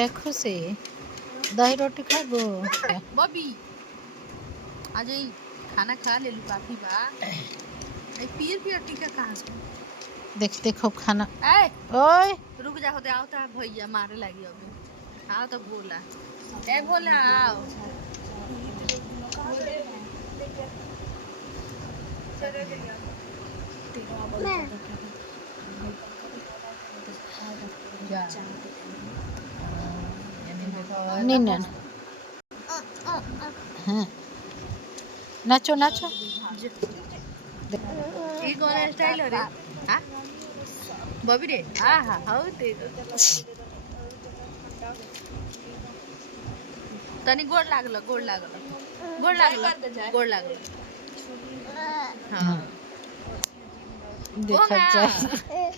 ए खुशी दही रोटी खाबो बबी आज ही खाना खा ले लू काफी बा आई पियर टीका कहाँ से देख देखो खाना ए ओए रुक जा होते आओ ता भैया मारे लगी अभी आओ तो बोला ए बोला आओ नीना हाँ नाचो नाचो ये कौन स्टाइल हो रे हां बबी रे हां हां हाउ ते तनी गोड़ लागल हां देखा जाए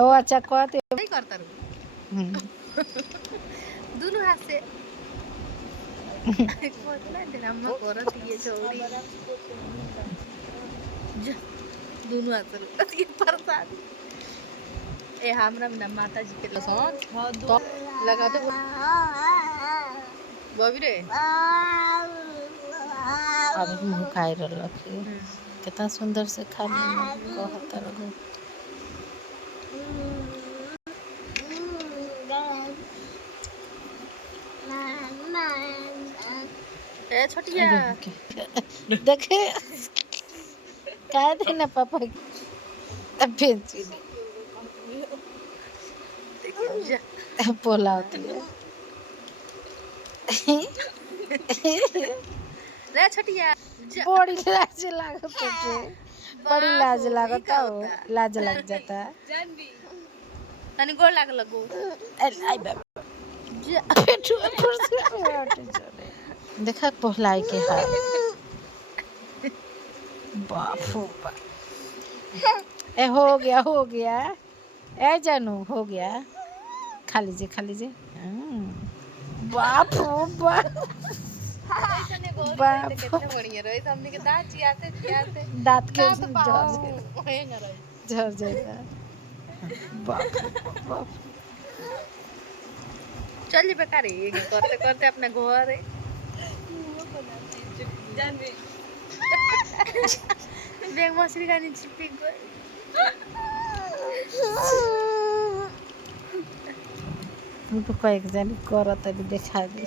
ओ अच्छा कहते नहीं करता रू दोनों हाथ से कोतला ड्रामा करत ये छोड़ी दोनों हाथ से ये प्रसाद ए हमरा ना माता जी के लसन तो लगा दे बबी रे अब मुँह खाए रखी कितना सुंदर से खा कहता रहो ए छोटिया देखे कह देना पापा अब बोला होती है रे छोटिया बड़ी लाज लागत है बड़ी लाज लागत हो लाज लग जाता तनी गोड़ लागो आई बाबा देखा पहलाई के हाल बापू बा ए हो गया ए जानू हो गया खा लीजिए बापू बा दांत के झड़ जाएगा बाप चल बेकार करते करते अपने घर बेग मछली खानी चिपिक तो कई जानी करत देखा दी